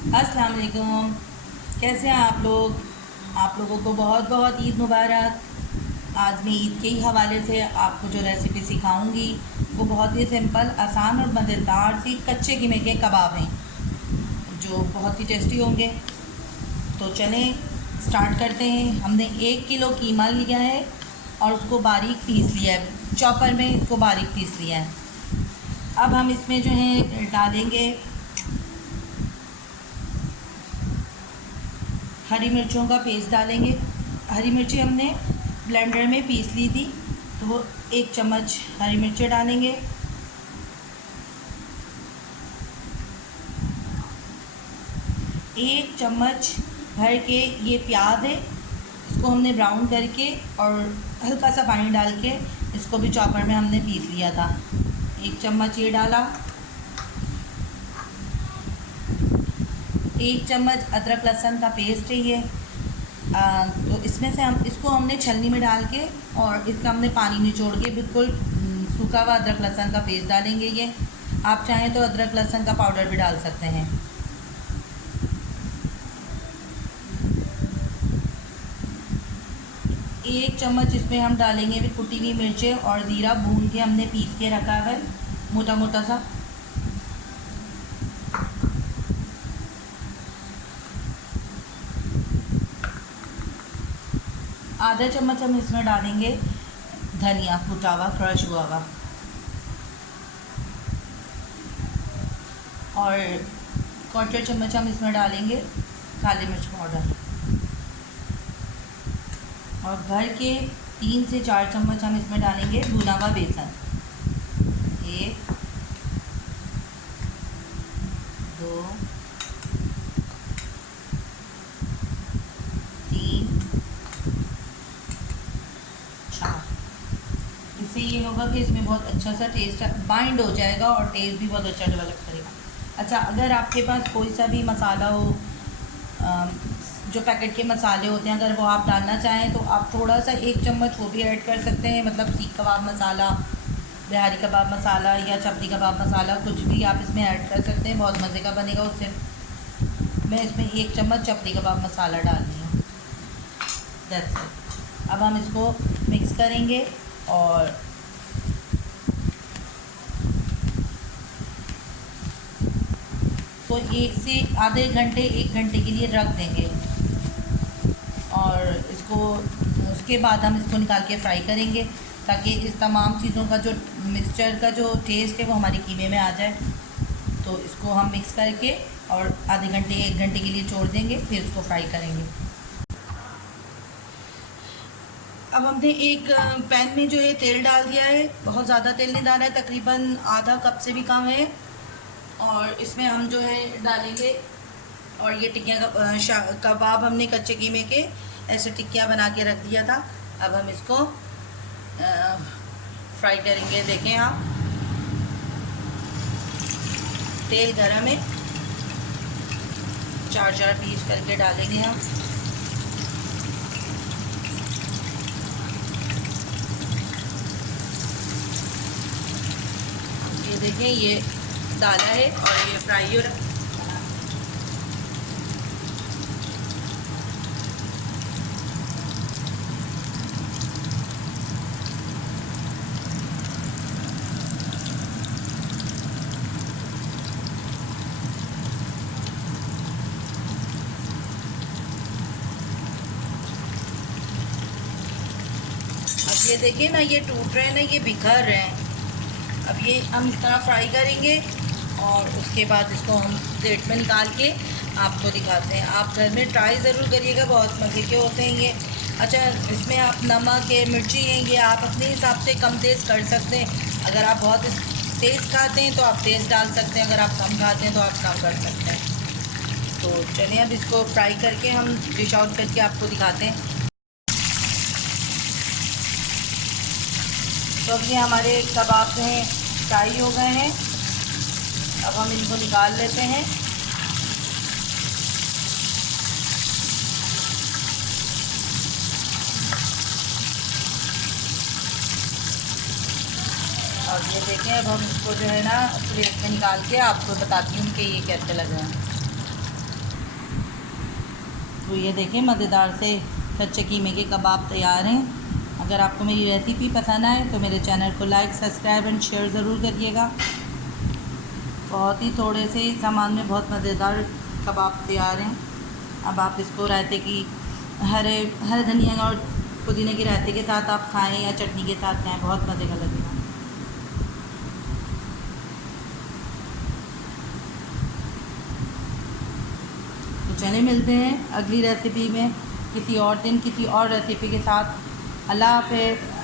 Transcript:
अस्सलाम वालेकुम। कैसे हैं आप लोग? आप लोगों को बहुत बहुत ईद मुबारक। आज मैं ईद के ही हवाले से आपको जो रेसिपी सिखाऊंगी वो बहुत ही सिंपल, आसान और मज़ेदार सी कच्चे कीमे के कबाब हैं जो बहुत ही टेस्टी होंगे। तो चलें स्टार्ट करते हैं। हमने 1 किलो कीमा लिया है और उसको बारीक पीस लिया है, चॉपर में इसको बारीक पीस लिया है। अब हम इसमें जो है डालेंगे हरी मिर्चों का पेस्ट डालेंगे। हरी मिर्ची हमने ब्लेंडर में पीस ली थी, तो वो 1 चम्मच हरी मिर्ची डालेंगे। एक चम्मच भर के ये प्याज है, इसको हमने ब्राउन करके और हल्का सा पानी डाल के इसको भी चॉपर में हमने पीस लिया था। 1 चम्मच ये डाला। 1 चम्मच अदरक लहसुन का पेस्ट है ये। तो इसमें से हम इसको हमने छलनी में डाल के और इसका हमने पानी निचोड़ के बिल्कुल सूखा हुआ अदरक लहसुन का पेस्ट डालेंगे। ये आप चाहें तो अदरक लहसुन का पाउडर भी डाल सकते हैं। एक चम्मच इसमें हम डालेंगे भी कुटी हुई मिर्चें और ज़ीरा भून के हमने पीस के रखा है मोटा मोटा सा। आधा चम्मच हम इसमें डालेंगे धनिया कुटा हुआ, क्रश हुआ हुआ, और 1/4 चम्मच हम इसमें डालेंगे काली मिर्च पाउडर, और भर के 3 से 4 चम्मच हम इसमें डालेंगे भुना हुआ बेसन। 1 2 3 4। इससे ये होगा कि इसमें बहुत अच्छा सा टेस्ट बाइंड हो जाएगा और टेस्ट भी बहुत अच्छा डेवलप करेगा। अच्छा, अगर आपके पास कोई सा भी मसाला हो, जो पैकेट के मसाले होते हैं, अगर वो आप डालना चाहें तो आप थोड़ा सा 1 चम्मच वो भी ऐड कर सकते हैं। मतलब सीख कबाब मसाला, बिहारी कबाब मसाला या चपली कबाब मसाला, कुछ भी आप इसमें ऐड कर सकते हैं, बहुत मज़े का बनेगा उससे। मैं इसमें 1 चम्मच चपली कबाब मसाला डाल रही हूँ। That's it. अब हम इसको मिक्स करेंगे और तो 1 से आधे घंटे 1 घंटे के लिए रख देंगे, और इसको उसके बाद हम इसको निकाल के फ्राई करेंगे ताकि इस तमाम चीज़ों का जो मिक्सचर का जो टेस्ट है वो हमारे कीमे में आ जाए। तो इसको हम मिक्स करके और आधे घंटे 1 घंटे के लिए छोड़ देंगे, फिर इसको फ्राई करेंगे। अब हमने एक पैन में जो है तेल डाल दिया है। बहुत ज़्यादा तेल नहीं डाला है, तकरीबन आधा कप से भी कम है। और इसमें हम जो है डालेंगे, और ये टिक्कियाँ कबाब हमने कच्चे कीमे के ऐसे टिक्कियाँ बना के रख दिया था। अब हम इसको फ्राई करेंगे। देखें आप, तेल गरम है, 4 पीस करके डालेंगे हम। ये देखें, ये डाला है और ये फ्राई हो रहा। अब ये देखिए ना, ये टूट रहे हैं ना, ये बिखर रहे हैं। अब ये हम इस तरह फ्राई करेंगे और उसके बाद इसको हम प्लेट में निकाल के आपको दिखाते हैं। आप घर में ट्राई ज़रूर करिएगा, बहुत मज़े के होते हैं ये। अच्छा, इसमें आप नमक है, मिर्ची है, ये आप अपने हिसाब से कम तेज़ कर सकते हैं। अगर आप बहुत तेज़ खाते हैं तो आप तेज़ डाल सकते हैं, अगर आप कम खाते हैं तो आप कम कर सकते हैं। तो चलिए अब इसको फ्राई करके हम डिश आउट करके आपको दिखाते हैं। तो अब ये हमारे कबाब जो हैं फ्राई हो गए हैं। अब हम इनको निकाल लेते हैं। और ये देखें, अब हम इसको जो है ना प्लेट में निकाल के आपको बताती हूँ कि ये कैसे लग रहे हैं। तो ये देखें मज़ेदार से कच्चे कीमे के कबाब तैयार हैं। अगर आपको मेरी रेसिपी पसंद आए तो मेरे चैनल को लाइक, सब्सक्राइब एंड शेयर ज़रूर करिएगा। बहुत ही थोड़े से सामान में बहुत मज़ेदार कबाब तैयार हैं। अब आप इसको रायते की हरे धनिया और पुदीने के रायते के साथ आप खाएं या चटनी के साथ खाएं, बहुत मज़े का लगेगा। तो चले मिलते हैं अगली रेसिपी में किसी और दिन किसी और रेसिपी के साथ। अल्लाह हाफ़िज़।